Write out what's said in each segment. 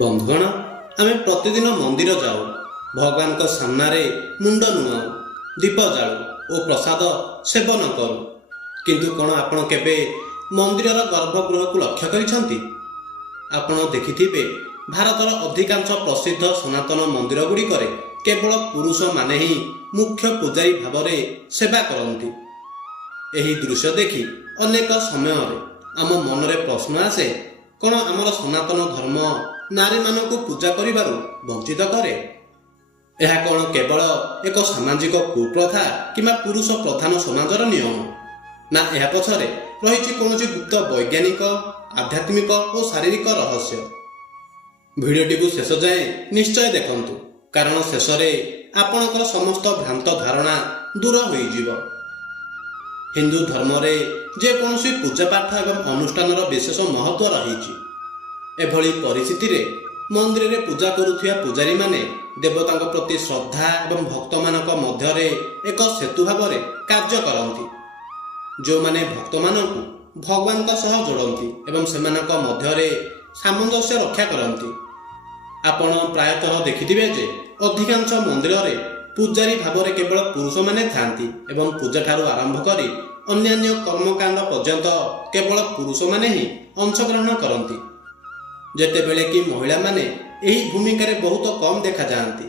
ବନ୍ଧୁଗଣ, ଆମେ ପ୍ରତିଦିନ ମନ୍ଦିର ଯାଉ, ଭଗବାନଙ୍କ ସାମ୍ନାରେ ମୁଣ୍ଡ ନୁଆଉ, ଦୀପ ଜାଳୁ ଓ ପ୍ରସାଦ ସେବନ କରୁ। କିନ୍ତୁ କ'ଣ ଆପଣ କେବେ ମନ୍ଦିରର ଗର୍ଭଗୃହକୁ ଲକ୍ଷ୍ୟ କରିଛନ୍ତି? ଆପଣ ଦେଖିଥିବେ, ଭାରତର ଅଧିକାଂଶ ପ୍ରସିଦ୍ଧ ସନାତନ ମନ୍ଦିର ଗୁଡ଼ିକରେ କେବଳ ପୁରୁଷମାନେ ହିଁ ମୁଖ୍ୟ ପୂଜାରୀ ଭାବରେ ସେବା କରନ୍ତି। ଏହି ଦୃଶ୍ୟ ଦେଖି ଅନେକ ସମୟରେ ଆମ ମନରେ ପ୍ରଶ୍ନ ଆସେ, କ'ଣ ଆମର ସନାତନ ଧର୍ମ ନାରୀମାନଙ୍କୁ ପୂଜା କରିବାରୁ ବଞ୍ଚିତ କରେ? ଏହା କ'ଣ କେବଳ ଏକ ସାମାଜିକ କୁପ୍ରଥା କିମ୍ବା ପୁରୁଷ ପ୍ରଧାନ ସମାଜର ନିୟମ, ନା ଏହା ପଛରେ ରହିଛି କୌଣସି ଗୁପ୍ତ ବୈଜ୍ଞାନିକ, ଆଧ୍ୟାତ୍ମିକ ଓ ଶାରୀରିକ ରହସ୍ୟ? ଭିଡ଼ିଓଟିକୁ ଶେଷ ଯାଏଁ ନିଶ୍ଚୟ ଦେଖନ୍ତୁ, କାରଣ ଶେଷରେ ଆପଣଙ୍କର ସମସ୍ତ ଭ୍ରାନ୍ତ ଧାରଣା ଦୂର ହୋଇଯିବ। ହିନ୍ଦୁ ଧର୍ମରେ ଯେକୌଣସି ପୂଜାପାଠ ଏବଂ ଅନୁଷ୍ଠାନର ବିଶେଷ ମହତ୍ତ୍ୱ ରହିଛି। ଏଭଳି ପରିସ୍ଥିତିରେ ମନ୍ଦିରରେ ପୂଜା କରୁଥିବା ପୂଜାରୀମାନେ ଦେବତାଙ୍କ ପ୍ରତି ଶ୍ରଦ୍ଧା ଏବଂ ଭକ୍ତମାନଙ୍କ ମଧ୍ୟରେ ଏକ ସେତୁ ଭାବରେ କାର୍ଯ୍ୟ କରନ୍ତି, ଯେଉଁମାନେ ଭକ୍ତମାନଙ୍କୁ ଭଗବାନଙ୍କ ସହ ଯୋଡ଼ନ୍ତି ଏବଂ ସେମାନଙ୍କ ମଧ୍ୟରେ ସାମଞ୍ଜସ୍ୟ ରକ୍ଷା କରନ୍ତି। ଆପଣ ପ୍ରାୟତଃ ଦେଖିଥିବେ ଯେ ଅଧିକାଂଶ ମନ୍ଦିରରେ ପୂଜାରୀ ଭାବରେ କେବଳ ପୁରୁଷମାନେ ଥାଆନ୍ତି ଏବଂ ପୂଜାଠାରୁ ଆରମ୍ଭ କରି ଅନ୍ୟାନ୍ୟ କର୍ମକାଣ୍ଡ ପର୍ଯ୍ୟନ୍ତ କେବଳ ପୁରୁଷମାନେ ହିଁ ଅଂଶଗ୍ରହଣ କରନ୍ତି, ଯେତେବେଳେ କି ମହିଳାମାନେ ଏହି ଭୂମିକାରେ ବହୁତ କମ୍ ଦେଖାଯାଆନ୍ତି।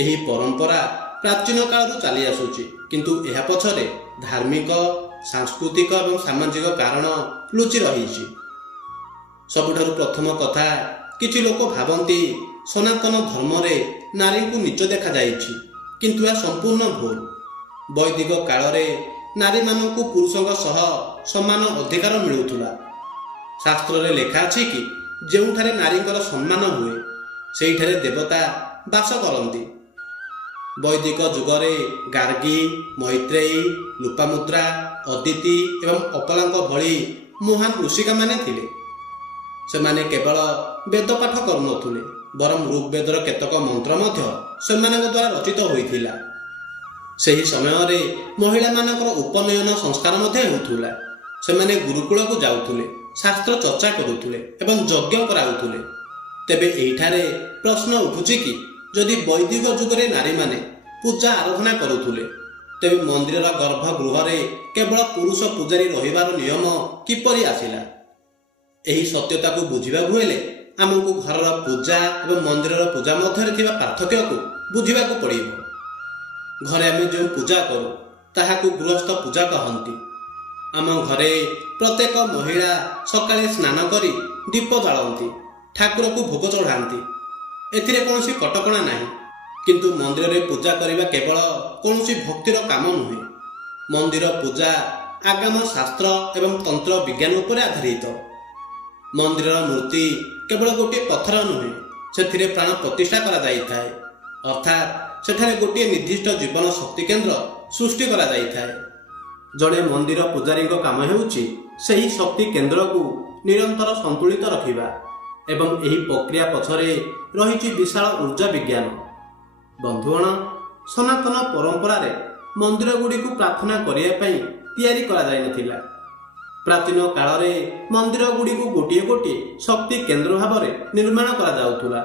ଏହି ପରମ୍ପରା ପ୍ରାଚୀନ କାଳରୁ ଚାଲି ଆସୁଛି, କିନ୍ତୁ ଏହା ପଛରେ ଧାର୍ମିକ, ସାଂସ୍କୃତିକ ଏବଂ ସାମାଜିକ କାରଣ ଲୁଚି ରହିଛି। ସବୁଠାରୁ ପ୍ରଥମ କଥା, କିଛି ଲୋକ ଭାବନ୍ତି ସନାତନ ଧର୍ମରେ ନାରୀଙ୍କୁ ନୀଚ ଦେଖାଯାଇଛି, କିନ୍ତୁ ଏହା ସମ୍ପୂର୍ଣ୍ଣ ଭୁଲ। ବୈଦିକ କାଳରେ ନାରୀମାନଙ୍କୁ ପୁରୁଷଙ୍କ ସହ ସମାନ ଅଧିକାର ମିଳୁଥିଲା। ଶାସ୍ତ୍ରରେ ଲେଖା ଅଛି କି ଯେଉଁଠାରେ ନାରୀଙ୍କର ସମ୍ମାନ ହୁଏ, ସେହିଠାରେ ଦେବତା ବାସ କରନ୍ତି। ବୈଦିକ ଯୁଗରେ ଗାର୍ଗୀ, ମୈତ୍ରେୟୀ, ଲୋପାମୁଦ୍ରା, ଅଦିତି ଏବଂ ଅପଲାଙ୍କ ଭଳି ମହାନ ଋଷିକାମାନେ ଥିଲେ। ସେମାନେ କେବଳ ବେଦ ପାଠ କରୁନଥିଲେ, ବରଂ ଋଗ୍ବେଦର କେତେକ ମନ୍ତ୍ର ମଧ୍ୟ ସେମାନଙ୍କ ଦ୍ୱାରା ରଚିତ ହୋଇଥିଲା। ସେହି ସମୟରେ ମହିଳାମାନଙ୍କର ଉପନୟନ ସଂସ୍କାର ମଧ୍ୟ ହେଉଥିଲା। ସେମାନେ ଗୁରୁକୁଳକୁ ଯାଉଥିଲେ, ଶାସ୍ତ୍ର ଚର୍ଚ୍ଚା କରୁଥିଲେ ଏବଂ ଯଜ୍ଞ କରାଉଥିଲେ। ତେବେ ଏହିଠାରେ ପ୍ରଶ୍ନ ଉଠୁଛି କି ଯଦି ବୈଦିକ ଯୁଗରେ ନାରୀମାନେ ପୂଜା ଆରାଧନା କରୁଥିଲେ, ତେବେ ମନ୍ଦିରର ଗର୍ଭଗୃହରେ କେବଳ ପୁରୁଷ ପୂଜାରୀ ରହିବାର ନିୟମ କିପରି ଆସିଲା? ଏହି ସତ୍ୟତାକୁ ବୁଝିବାକୁ ହେଲେ ଆମକୁ ଘରର ପୂଜା ଏବଂ ମନ୍ଦିରର ପୂଜା ମଧ୍ୟରେ ଥିବା ପାର୍ଥକ୍ୟକୁ ବୁଝିବାକୁ ପଡ଼ିବ। ଘରେ ଆମେ ଯେଉଁ ପୂଜା କରୁ ତାହାକୁ ଗୃହସ୍ଥ ପୂଜା କହନ୍ତି। ଆମ ଘରେ ପ୍ରତ୍ୟେକ ମହିଳା ସକାଳେ ସ୍ନାନ କରି ଦୀପ ଜାଳନ୍ତି, ଠାକୁରକୁ ଭୋଗ ଚଢ଼ାନ୍ତି। ଏଥିରେ କୌଣସି କଟକଣା ନାହିଁ। କିନ୍ତୁ ମନ୍ଦିରରେ ପୂଜା କରିବା କେବଳ କୌଣସି ଭକ୍ତିର କାମ ନୁହେଁ। ମନ୍ଦିର ପୂଜା ଆଗାମ ଶାସ୍ତ୍ର ଏବଂ ତନ୍ତ୍ର ବିଜ୍ଞାନ ଉପରେ ଆଧାରିତ। ମନ୍ଦିରର ମୂର୍ତ୍ତି କେବଳ ଗୋଟିଏ ପଥର ନୁହେଁ, ସେଥିରେ ପ୍ରାଣ ପ୍ରତିଷ୍ଠା କରାଯାଇଥାଏ, ଅର୍ଥାତ୍ ସେଠାରେ ଗୋଟିଏ ନିର୍ଦ୍ଦିଷ୍ଟ ଜୀବନ ଶକ୍ତି କେନ୍ଦ୍ର ସୃଷ୍ଟି କରାଯାଇଥାଏ। ଜଣେ ମନ୍ଦିର ପୂଜାରୀଙ୍କ କାମ ହେଉଛି ସେହି ଶକ୍ତି କେନ୍ଦ୍ରକୁ ନିରନ୍ତର ସନ୍ତୁଳିତ ରଖିବା, ଏବଂ ଏହି ପ୍ରକ୍ରିୟା ପଛରେ ରହିଛି ବିଶାଳ ଉର୍ଜା ବିଜ୍ଞାନ। ବନ୍ଧୁଗଣ, ସନାତନ ପରମ୍ପରାରେ ମନ୍ଦିରଗୁଡ଼ିକୁ ପ୍ରାର୍ଥନା କରିବା ପାଇଁ ତିଆରି କରାଯାଇନଥିଲା। ପ୍ରାଚୀନ କାଳରେ ମନ୍ଦିରଗୁଡ଼ିକୁ ଗୋଟିଏ ଗୋଟିଏ ଶକ୍ତି କେନ୍ଦ୍ର ଭାବରେ ନିର୍ମାଣ କରାଯାଉଥିଲା।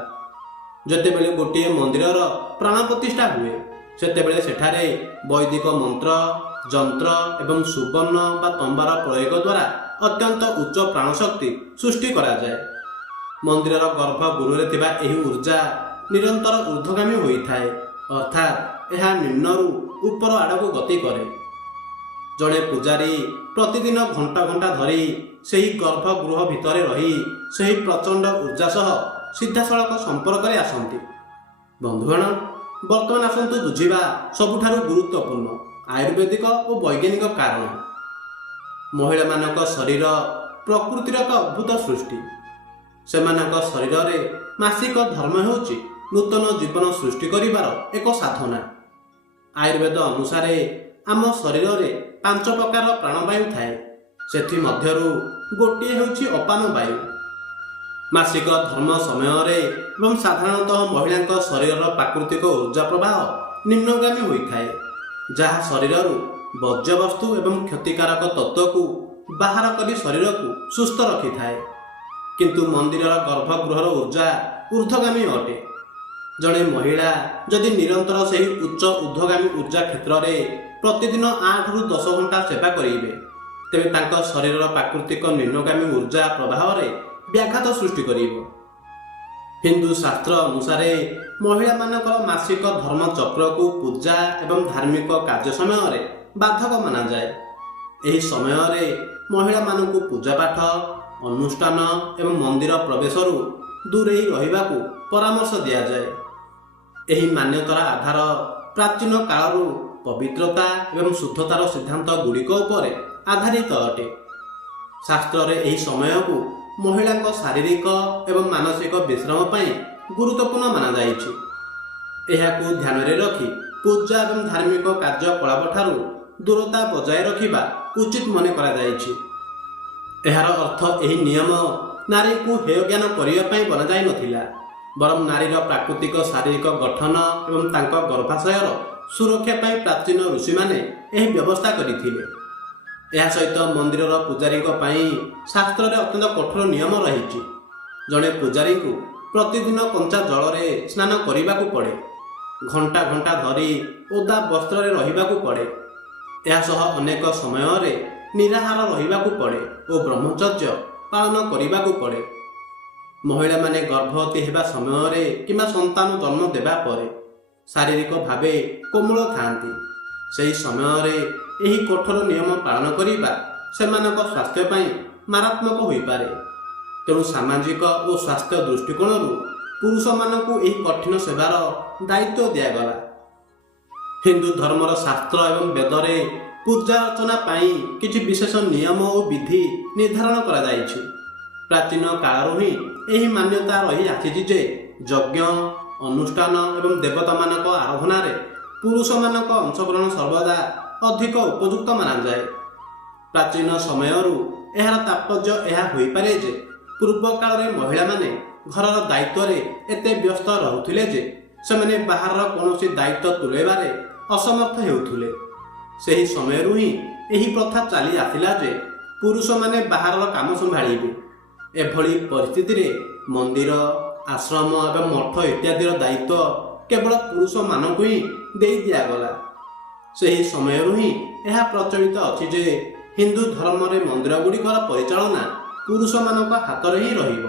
ଯେତେବେଳେ ଗୋଟିଏ ମନ୍ଦିରର ପ୍ରାଣ ପ୍ରତିଷ୍ଠା ହୁଏ, ସେତେବେଳେ ସେଠାରେ ବୈଦିକ ମନ୍ତ୍ର, ଯନ୍ତ୍ର ଏବଂ ସୁବର୍ଣ୍ଣ ବା ତମ୍ବାର ପ୍ରୟୋଗ ଦ୍ୱାରା ଅତ୍ୟନ୍ତ ଉଚ୍ଚ ପ୍ରାଣଶକ୍ତି ସୃଷ୍ଟି କରାଯାଏ। ମନ୍ଦିରର ଗର୍ଭଗୃହରେ ଥିବା ଏହି ଉର୍ଜା ନିରନ୍ତର ଊର୍ଦ୍ଧ୍ୱଗାମୀ ହୋଇଥାଏ, ଅର୍ଥାତ୍ ଏହା ନିମ୍ନରୁ ଉପର ଆଡ଼କୁ ଗତି କରେ। ଜଣେ ପୂଜାରୀ ପ୍ରତିଦିନ ଘଣ୍ଟା ଘଣ୍ଟା ଧରି ସେହି ଗର୍ଭଗୃହ ଭିତରେ ରହି ସେହି ପ୍ରଚଣ୍ଡ ଉର୍ଜା ସହ ସିଧାସଳଖ ସମ୍ପର୍କରେ ଆସନ୍ତି। ବନ୍ଧୁଗଣ, ବର୍ତ୍ତମାନ ଆସନ୍ତୁ ବୁଝିବା ସବୁଠାରୁ ଗୁରୁତ୍ୱପୂର୍ଣ୍ଣ ଆୟୁର୍ବେଦିକ ଓ ବୈଜ୍ଞାନିକ କାରଣ। ମହିଳାମାନଙ୍କ ଶରୀର ପ୍ରକୃତିର ଏକ ଅଦ୍ଭୁତ ସୃଷ୍ଟି। ସେମାନଙ୍କ ଶରୀରରେ ମାସିକ ଧର୍ମ ହେଉଛି ନୂତନ ଜୀବନ ସୃଷ୍ଟି କରିବାର ଏକ ସାଧନା। ଆୟୁର୍ବେଦ ଅନୁସାରେ ଆମ ଶରୀରରେ 5 ପ୍ରକାର ପ୍ରାଣବାୟୁ ଥାଏ। ସେଥିମଧ୍ୟରୁ ଗୋଟିଏ ହେଉଛି ଅପାନ ବାୟୁ। ମାସିକ ଧର୍ମ ସମୟରେ ଏବଂ ସାଧାରଣତଃ ମହିଳାଙ୍କ ଶରୀରର ପ୍ରାକୃତିକ ଉର୍ଜା ପ୍ରବାହ ନିମ୍ନଗାମୀ ହୋଇଥାଏ, ଯାହା ଶରୀରରୁ ବର୍ଜ୍ୟବସ୍ତୁ ଏବଂ କ୍ଷତିକାରକ ତତ୍ତ୍ୱକୁ ବାହାର କରି ଶରୀରକୁ ସୁସ୍ଥ ରଖିଥାଏ। କିନ୍ତୁ ମନ୍ଦିରର ଗର୍ଭଗୃହର ଉର୍ଜା ଊର୍ଦ୍ଧ୍ୱଗାମୀ ଅଟେ। ଜଣେ ମହିଳା ଯଦି ନିରନ୍ତର ସେହି ଉଚ୍ଚ ଊର୍ଦ୍ଧ୍ୱଗାମୀ ଉର୍ଜା କ୍ଷେତ୍ରରେ ପ୍ରତିଦିନ 8ରୁ 10 ଘଣ୍ଟା ସେବା କରିବେ, ତେବେ ତାଙ୍କ ଶରୀରର ପ୍ରାକୃତିକ ନିମ୍ନଗାମୀ ଉର୍ଜା ପ୍ରବାହରେ ବ୍ୟାଘାତ ସୃଷ୍ଟି କରିବ। ହିନ୍ଦୁ ଶାସ୍ତ୍ର ଅନୁସାରେ ମହିଳାମାନଙ୍କର ମାସିକ ଧର୍ମଚକ୍ରକୁ ପୂଜା ଏବଂ ଧାର୍ମିକ କାର୍ଯ୍ୟ ସମୟରେ ବାଧକ ମନାଯାଏ। ଏହି ସମୟରେ ମହିଳାମାନଙ୍କୁ ପୂଜାପାଠ, ଅନୁଷ୍ଠାନ ଏବଂ ମନ୍ଦିର ପ୍ରବେଶରୁ ଦୂରେଇ ରହିବାକୁ ପରାମର୍ଶ ଦିଆଯାଏ। ଏହି ମାନ୍ୟତାର ଆଧାର ପ୍ରାଚୀନ କାଳରୁ ପବିତ୍ରତା ଏବଂ ଶୁଦ୍ଧତାର ସିଦ୍ଧାନ୍ତ ଗୁଡ଼ିକ ଉପରେ ଆଧାରିତ ଅଟେ। ଶାସ୍ତ୍ରରେ ଏହି ସମୟକୁ ମହିଳାଙ୍କ ଶାରୀରିକ ଏବଂ ମାନସିକ ବିଶ୍ରାମ ପାଇଁ ଗୁରୁତ୍ୱପୂର୍ଣ୍ଣ ମନାଯାଇଛି। ଏହାକୁ ଧ୍ୟାନରେ ରଖି ପୂଜା ଏବଂ ଧାର୍ମିକ କାର୍ଯ୍ୟକଳାପଠାରୁ ଦୂରତା ବଜାୟ ରଖିବା ଉଚିତ ମନେ କରାଯାଇଛି। ଏହାର ଅର୍ଥ ଏହି ନିୟମ ନାରୀଙ୍କୁ ହେୟ ଜ୍ଞାନ କରିବା ପାଇଁ ବନାଯାଇନଥିଲା, ବରଂ ନାରୀର ପ୍ରାକୃତିକ ଶାରୀରିକ ଗଠନ ଏବଂ ତାଙ୍କ ଗର୍ଭାଶୟର ସୁରକ୍ଷା ପାଇଁ ପ୍ରାଚୀନ ଋଷିମାନେ ଏହି ବ୍ୟବସ୍ଥା କରିଥିଲେ। ଏହା ସହିତ ମନ୍ଦିରର ପୂଜାରୀଙ୍କ ପାଇଁ ଶାସ୍ତ୍ରରେ ଅତ୍ୟନ୍ତ କଠୋର ନିୟମ ରହିଛି। ଜଣେ ପୂଜାରୀଙ୍କୁ ପ୍ରତିଦିନ କଞ୍ଚା ଜଳରେ ସ୍ନାନ କରିବାକୁ ପଡ଼େ, ଘଣ୍ଟା ଘଣ୍ଟା ଧରି ଓଦା ବସ୍ତ୍ରରେ ରହିବାକୁ ପଡ଼େ। ଏହା ସହ ଅନେକ ସମୟରେ ନିରାହାର ରହିବାକୁ ପଡ଼େ ଓ ବ୍ରହ୍ମଚର୍ଯ୍ୟ ପାଳନ କରିବାକୁ ପଡ଼େ। ମହିଳାମାନେ ଗର୍ଭବତୀ ହେବା ସମୟରେ କିମ୍ବା ସନ୍ତାନ ଜନ୍ମ ଦେବା ପରେ ଶାରୀରିକ ଭାବେ କୋମଳ ଥାଆନ୍ତି। ସେହି ସମୟରେ ଏହି କଠୋର ନିୟମ ପାଳନ କରିବା ସେମାନଙ୍କ ସ୍ୱାସ୍ଥ୍ୟ ପାଇଁ ମାରାତ୍ମକ ହୋଇପାରେ। ତେଣୁ ସାମାଜିକ ଓ ସ୍ୱାସ୍ଥ୍ୟ ଦୃଷ୍ଟିକୋଣରୁ ପୁରୁଷମାନଙ୍କୁ ଏହି କଠିନ ସେବାର ଦାୟିତ୍ୱ ଦିଆଗଲା। ହିନ୍ଦୁ ଧର୍ମର ଶାସ୍ତ୍ର ଏବଂ ବେଦରେ ପୂଜା ଅର୍ଚ୍ଚନା ପାଇଁ କିଛି ବିଶେଷ ନିୟମ ଓ ବିଧି ନିର୍ଦ୍ଧାରଣ କରାଯାଇଛି। ପ୍ରାଚୀନ କାଳରୁ ହିଁ ଏହି ମାନ୍ୟତା ରହି ଆସିଛି ଯେ ଯଜ୍ଞ, ଅନୁଷ୍ଠାନ ଏବଂ ଦେବତାମାନଙ୍କ ଆରାଧନାରେ ପୁରୁଷମାନଙ୍କ ଅଂଶଗ୍ରହଣ ସର୍ବଦା ଅଧିକ ଉପଯୁକ୍ତ ମନାଯାଏ। ପ୍ରାଚୀନ ସମୟରୁ ଏହାର ତାତ୍ପର୍ଯ୍ୟ ଏହା ହୋଇପାରେ ଯେ ପୂର୍ବ କାଳରେ ମହିଳାମାନେ ଘରର ଦାୟିତ୍ୱରେ ଏତେ ବ୍ୟସ୍ତ ରହୁଥିଲେ ଯେ ସେମାନେ ବାହାରର କୌଣସି ଦାୟିତ୍ୱ ତୁଲାଇବାରେ ଅସମର୍ଥ ହେଉଥିଲେ। ସେହି ସମୟରୁ ହିଁ ଏହି ପ୍ରଥା ଚାଲି ଆସିଲା ଯେ ପୁରୁଷମାନେ ବାହାରର କାମ ସମ୍ଭାଳିବେ। ଏଭଳି ପରିସ୍ଥିତିରେ ମନ୍ଦିର, ଆଶ୍ରମ ଏବଂ ମଠ ଇତ୍ୟାଦିର ଦାୟିତ୍ୱ କେବଳ ପୁରୁଷମାନଙ୍କୁ ହିଁ ଦେଇ ଦିଆଗଲା। ସେହି ସମୟରୁ ହିଁ ଏହା ପ୍ରଚଳିତ ଅଛି ଯେ ହିନ୍ଦୁ ଧର୍ମରେ ମନ୍ଦିର ଗୁଡ଼ିକର ପରିଚାଳନା ପୁରୁଷମାନଙ୍କ ହାତରେ ହିଁ ରହିବ।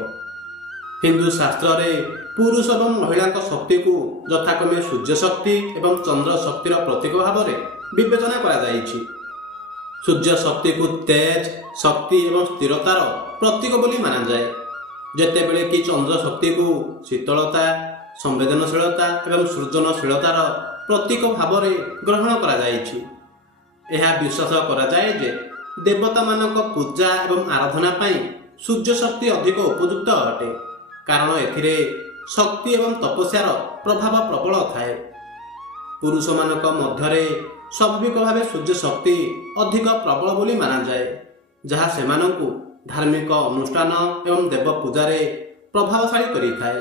ହିନ୍ଦୁ ଶାସ୍ତ୍ରରେ ପୁରୁଷ ଏବଂ ମହିଳାଙ୍କ ଶକ୍ତିକୁ ଯଥାକ୍ରମେ ସୂର୍ଯ୍ୟ ଶକ୍ତି ଏବଂ ଚନ୍ଦ୍ର ଶକ୍ତିର ପ୍ରତୀକ ଭାବରେ ବିବେଚନା କରାଯାଇଛି। ସୂର୍ଯ୍ୟ ଶକ୍ତିକୁ ତେଜ, ଶକ୍ତି ଏବଂ ସ୍ଥିରତାର ପ୍ରତୀକ ବୋଲି ମନାଯାଏ, ଯେତେବେଳେ କି ଚନ୍ଦ୍ର ଶକ୍ତିକୁ ଶୀତଳତା, ସମ୍ବେଦନଶୀଳତା ଏବଂ ସୃଜନଶୀଳତାର ପ୍ରତୀକ ଭାବରେ ଗ୍ରହଣ କରାଯାଇଛି। ଏହା ବିଶ୍ୱାସ କରାଯାଏ ଯେ ଦେବତାମାନଙ୍କ ପୂଜା ଏବଂ ଆରାଧନା ପାଇଁ ସୂର୍ଯ୍ୟ ଶକ୍ତି ଅଧିକ ଉପଯୁକ୍ତ ଅଟେ, କାରଣ ଏଥିରେ ଶକ୍ତି ଏବଂ ତପସ୍ୟାର ପ୍ରଭାବ ପ୍ରବଳ ଥାଏ। ପୁରୁଷମାନଙ୍କ ମଧ୍ୟରେ ସ୍ୱାଭାବିକ ଭାବେ ସୂର୍ଯ୍ୟ ଶକ୍ତି ଅଧିକ ପ୍ରବଳ ବୋଲି ମନାଯାଏ, ଯାହା ସେମାନଙ୍କୁ ଧାର୍ମିକ ଅନୁଷ୍ଠାନ ଏବଂ ଦେବ ପୂଜାରେ ପ୍ରଭାବଶାଳୀ କରିଥାଏ।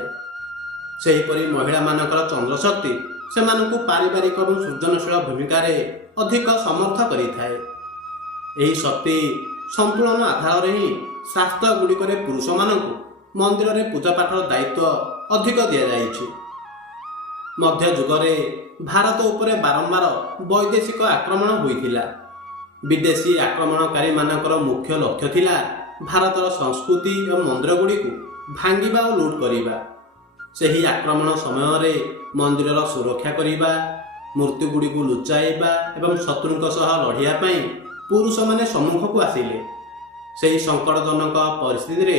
ସେହିପରି ମହିଳାମାନଙ୍କର ଚନ୍ଦ୍ରଶକ୍ତି ସେମାନଙ୍କୁ ପାରିବାରିକ ଏବଂ ସୃଜନଶୀଳ ଭୂମିକାରେ ଅଧିକ ସମର୍ଥ କରିଥାଏ। ଏହି ଶକ୍ତି ସନ୍ତୁଳନ ଆଧାରରେ ହିଁ ଶାସ୍ତ୍ର ଗୁଡ଼ିକରେ ପୁରୁଷମାନଙ୍କୁ ମନ୍ଦିରରେ ପୂଜାପାଠର ଦାୟିତ୍ୱ ଅଧିକ ଦିଆଯାଇଛି। ମଧ୍ୟଯୁଗରେ ଭାରତ ଉପରେ ବାରମ୍ବାର ବୈଦେଶିକ ଆକ୍ରମଣ ହୋଇଥିଲା। ବିଦେଶୀ ଆକ୍ରମଣକାରୀମାନଙ୍କର ମୁଖ୍ୟ ଲକ୍ଷ୍ୟ ଥିଲା ଭାରତର ସଂସ୍କୃତି ଏବଂ ମନ୍ଦିର ଗୁଡ଼ିକୁ ଭାଙ୍ଗିବା ଓ ଲୁଟ୍ କରିବା। ସେହି ଆକ୍ରମଣ ସମୟରେ ମନ୍ଦିରର ସୁରକ୍ଷା କରିବା, ମୂର୍ତ୍ତିଗୁଡ଼ିକୁ ଲୁଚାଇବା ଏବଂ ଶତ୍ରୁଙ୍କ ସହ ଲଢ଼ିବା ପାଇଁ ପୁରୁଷମାନେ ସମ୍ମୁଖକୁ ଆସିଲେ। ସେହି ସଙ୍କଟଜନକ ପରିସ୍ଥିତିରେ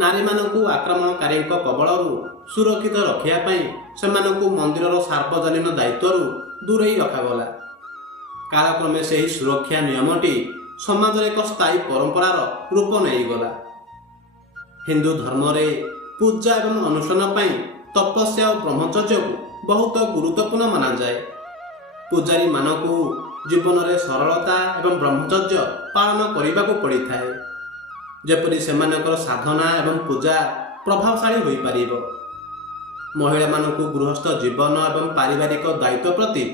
ନାରୀମାନଙ୍କୁ ଆକ୍ରମଣକାରୀଙ୍କ କବଳରୁ ସୁରକ୍ଷିତ ରଖିବା ପାଇଁ ସେମାନଙ୍କୁ ମନ୍ଦିରର ସାର୍ବଜନୀନ ଦାୟିତ୍ୱରୁ ଦୂରେଇ ରଖାଗଲା। କାଳକ୍ରମେ ସେହି ସୁରକ୍ଷା ନିୟମଟି ସମାଜରେ ଏକ ସ୍ଥାୟୀ ପରମ୍ପରାର ରୂପ ନେଇଗଲା। ହିନ୍ଦୁ ଧର୍ମରେ ପୂଜା ଏବଂ ଅନୁଷ୍ଠାନ ପାଇଁ ତପସ୍ୟା ଓ ବ୍ରହ୍ମଚର୍ଯ୍ୟକୁ ବହୁତ ଗୁରୁତ୍ୱପୂର୍ଣ୍ଣ ମନାଯାଏ। ପୂଜାରୀମାନଙ୍କୁ ଜୀବନରେ ସରଳତା ଏବଂ ବ୍ରହ୍ମଚର୍ଯ୍ୟ ପାଳନ କରିବାକୁ ପଡ଼ିଥାଏ, ଯେପରି ସେମାନଙ୍କର ସାଧନା ଏବଂ ପୂଜା ପ୍ରଭାବଶାଳୀ ହୋଇପାରିବ। ମହିଳାମାନଙ୍କୁ ଗୃହସ୍ଥ ଜୀବନ ଏବଂ ପାରିବାରିକ ଦାୟିତ୍ୱ ପ୍ରତି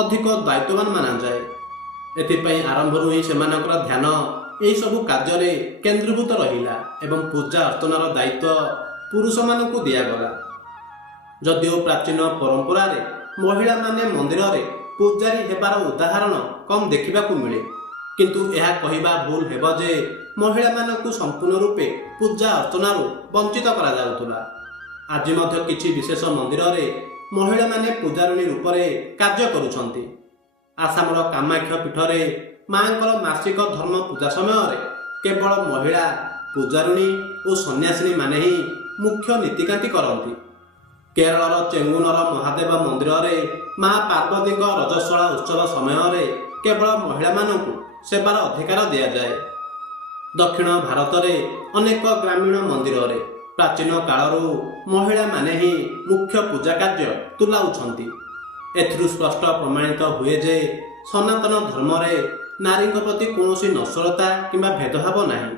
ଅଧିକ ଦାୟିତ୍ୱବାନ ମନାଯାଏ। ଏଥିପାଇଁ ଆରମ୍ଭରୁ ହିଁ ସେମାନଙ୍କର ଧ୍ୟାନ ଏହିସବୁ କାର୍ଯ୍ୟରେ କେନ୍ଦ୍ରୀଭୂତ ରହିଲା ଏବଂ ପୂଜା ଅର୍ଚ୍ଚନାର ଦାୟିତ୍ୱ ପୁରୁଷମାନଙ୍କୁ ଦିଆଗଲା। ଯଦିଓ ପ୍ରାଚୀନ ପରମ୍ପରାରେ ମହିଳାମାନେ ମନ୍ଦିରରେ ପୂଜାରୀ ହେବାର ଉଦାହରଣ କମ୍ ଦେଖିବାକୁ ମିଳେ, କିନ୍ତୁ ଏହା କହିବା ଭୁଲ ହେବ ଯେ ମହିଳାମାନଙ୍କୁ ସମ୍ପୂର୍ଣ୍ଣ ରୂପେ ପୂଜା ଅର୍ଚ୍ଚନାରୁ ବଞ୍ଚିତ କରାଯାଉଥିଲା। ଆଜି ମଧ୍ୟ କିଛି ବିଶେଷ ମନ୍ଦିରରେ ମହିଳାମାନେ ପୂଜାରିଣୀ ରୂପରେ କାର୍ଯ୍ୟ କରୁଛନ୍ତି। ଆସାମର କାମାଖ୍ୟା ପୀଠରେ ମାଙ୍କର ମାସିକ ଧର୍ମ ପୂଜା ସମୟରେ କେବଳ ମହିଳା ପୂଜାରିଣୀ ଓ ସନ୍ନ୍ୟାସିନୀ ମାନେ ହିଁ ମୁଖ୍ୟ ନୀତିକାନ୍ତି କରନ୍ତି। କେରଳର ଚେଙ୍ଗୁନର ମହାଦେବ ମନ୍ଦିରରେ ମା ପାର୍ବତୀଙ୍କ ରଜସ୍ୱଳା ଉତ୍ସବ ସମୟରେ କେବଳ ମହିଳାମାନଙ୍କୁ ସେବାର ଅଧିକାର ଦିଆଯାଏ। ଦକ୍ଷିଣ ଭାରତରେ ଅନେକ ଗ୍ରାମୀଣ ମନ୍ଦିରରେ ପ୍ରାଚୀନ କାଳରୁ ମହିଳାମାନେ ହିଁ ମୁଖ୍ୟ ପୂଜା କାର୍ଯ୍ୟ ତୁଲାଉଛନ୍ତି। ଏଥିରୁ ସ୍ପଷ୍ଟ ପ୍ରମାଣିତ ହୁଏ ଯେ ସନାତନ ଧର୍ମରେ ନାରୀଙ୍କ ପ୍ରତି କୌଣସି ନଶ୍ୱରତା କିମ୍ବା ଭେଦଭାବ ନାହିଁ।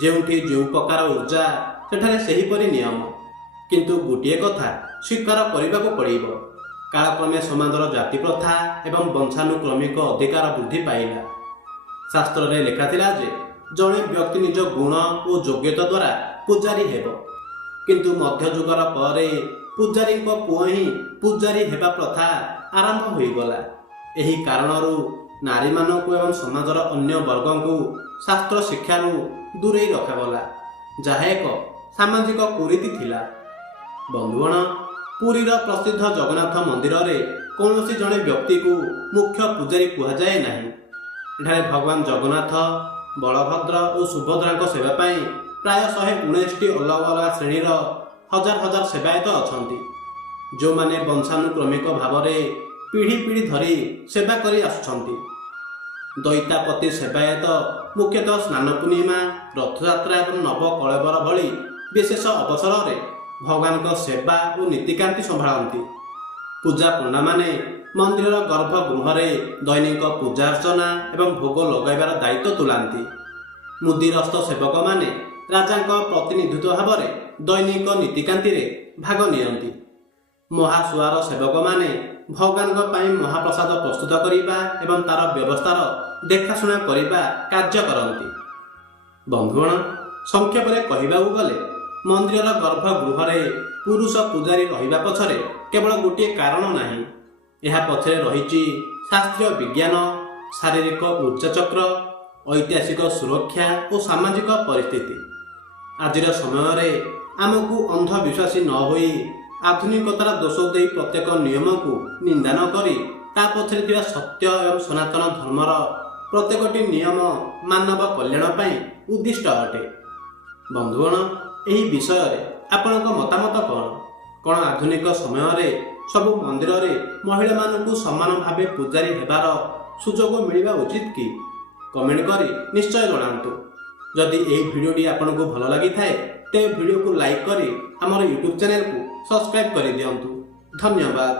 ଯେଉଁଠି ଯେଉଁ ପ୍ରକାର ଉର୍ଜା ସେଠାରେ ସେହିପରି ନିୟମ। କିନ୍ତୁ ଗୋଟିଏ କଥା ସ୍ୱୀକାର କରିବାକୁ ପଡ଼ିବ, କାଳକ୍ରମେ ସମାଜର ଜାତି ପ୍ରଥା ଏବଂ ବଂଶାନୁକ୍ରମିକ ଅଧିକାର ବୃଦ୍ଧି ପାଇଲା। ଶାସ୍ତ୍ରରେ ଲେଖାଥିଲା ଯେ ଜଣେ ବ୍ୟକ୍ତି ନିଜ ଗୁଣ ଓ ଯୋଗ୍ୟତା ଦ୍ୱାରା ପୂଜାରୀ ହେବ, କିନ୍ତୁ ମଧ୍ୟଯୁଗର ପରେ ପୂଜାରୀଙ୍କ ପୁଅ ହିଁ ପୂଜାରୀ ହେବା ପ୍ରଥା ଆରମ୍ଭ ହୋଇଗଲା। ଏହି କାରଣରୁ ନାରୀମାନଙ୍କୁ ଏବଂ ସମାଜର ଅନ୍ୟ ବର୍ଗଙ୍କୁ ଶାସ୍ତ୍ର ଶିକ୍ଷାରୁ ଦୂରେଇ ରଖାଗଲା, ଯାହା ଏକ ସାମାଜିକ କୁରୀତି ଥିଲା। ବନ୍ଧୁଗଣ, ପୁରୀର ପ୍ରସିଦ୍ଧ ଜଗନ୍ନାଥ ମନ୍ଦିରରେ କୌଣସି ଜଣେ ବ୍ୟକ୍ତିକୁ ମୁଖ୍ୟ ପୂଜାରୀ କୁହାଯାଏ ନାହିଁ। ଏଠାରେ ଭଗବାନ ଜଗନ୍ନାଥ, ବଳଭଦ୍ର ଓ ସୁଭଦ୍ରାଙ୍କ ସେବା ପାଇଁ ପ୍ରାୟ 119ଟି ଅଲଗା ଅଲଗା ଶ୍ରେଣୀର ହଜାର ହଜାର ସେବାୟତ ଅଛନ୍ତି, ଯେଉଁମାନେ ବଂଶାନୁକ୍ରମିକ ଭାବରେ ପିଢ଼ି ପିଢ଼ି ଧରି ସେବା କରି ଆସୁଛନ୍ତି। ଦଇତାପତି ସେବାୟତ ମୁଖ୍ୟତଃ ସ୍ନାନ ପୂର୍ଣ୍ଣିମା, ରଥଯାତ୍ରା ଏବଂ ନବକଳେବର ଭଳି ବିଶେଷ ଅବସରରେ ଭଗବାନଙ୍କ ସେବା ଓ ନୀତିକାନ୍ତି ସମ୍ଭାଳନ୍ତି। ପୂଜା ପଣ୍ଡାମାନେ ମନ୍ଦିରର ଗର୍ଭଗୃହରେ ଦୈନିକ ପୂଜା ଅର୍ଚ୍ଚନା ଏବଂ ଭୋଗ ଲଗାଇବାର ଦାୟିତ୍ୱ ତୁଲାନ୍ତି। ମୁଦିରସ୍ତ ସେବକମାନେ ରାଜାଙ୍କ ପ୍ରତିନିଧିତ୍ୱ ଭାବରେ ଦୈନିକ ନୀତିକାନ୍ତିରେ ଭାଗ ନିଅନ୍ତି। ମହାସୁଆର ସେବକମାନେ ଭଗବାନଙ୍କ ପାଇଁ ମହାପ୍ରସାଦ ପ୍ରସ୍ତୁତ କରିବା ଏବଂ ତାର ବ୍ୟବସ୍ଥାର ଦେଖାଶୁଣା କରିବା କାର୍ଯ୍ୟ କରନ୍ତି। ବନ୍ଧୁଗଣ, ସଂକ୍ଷେପରେ କହିବାକୁ ଗଲେ ମନ୍ଦିରର ଗର୍ଭଗୃହରେ ପୁରୁଷ ପୂଜାରୀ ରହିବା ପଛରେ କେବଳ ଗୋଟିଏ କାରଣ ନାହିଁ। ଏହା ପଛରେ ରହିଛି ଶାସ୍ତ୍ରୀୟ ବିଜ୍ଞାନ, ଶାରୀରିକ ଉର୍ଜାଚକ୍ର, ଐତିହାସିକ ସୁରକ୍ଷା ଓ ସାମାଜିକ ପରିସ୍ଥିତି। ଆଜିର ସମୟରେ ଆମକୁ ଅନ୍ଧବିଶ୍ୱାସୀ ନ ହୋଇ ଆଧୁନିକତାର ଦୋଷ ଦେଇ ପ୍ରତ୍ୟେକ ନିୟମକୁ ନିନ୍ଦା ନ କରି ତା ପଛରେ ଥିବା ସତ୍ୟ ଏବଂ ସନାତନ ଧର୍ମର ପ୍ରତ୍ୟେକଟି ନିୟମ ମାନବ କଲ୍ୟାଣ ପାଇଁ ଉଦ୍ଦିଷ୍ଟ ଅଟେ। ବନ୍ଧୁଗଣ, ଏହି ବିଷୟରେ ଆପଣଙ୍କ ମତାମତ କ'ଣ? କ'ଣ ଆଧୁନିକ ସମୟରେ ସବୁ ମନ୍ଦିରରେ ମହିଳାମାନଙ୍କୁ ସମାନ ଭାବେ ପୂଜାରୀ ହେବାର ସୁଯୋଗ ମିଳିବା ଉଚିତ କି? କମେଣ୍ଟ କରି ନିଶ୍ଚୟ ଜଣାନ୍ତୁ। ଯଦି ଏହି ଭିଡ଼ିଓଟି ଆପଣଙ୍କୁ ଭଲ ଲାଗିଥାଏ ତେବେ ଭିଡ଼ିଓକୁ ଲାଇକ୍ କରି ଆମର ୟୁଟ୍ୟୁବ୍ ଚ୍ୟାନେଲକୁ ସବସ୍କ୍ରାଇବ୍ କରିଦିଅନ୍ତୁ। ଧନ୍ୟବାଦ।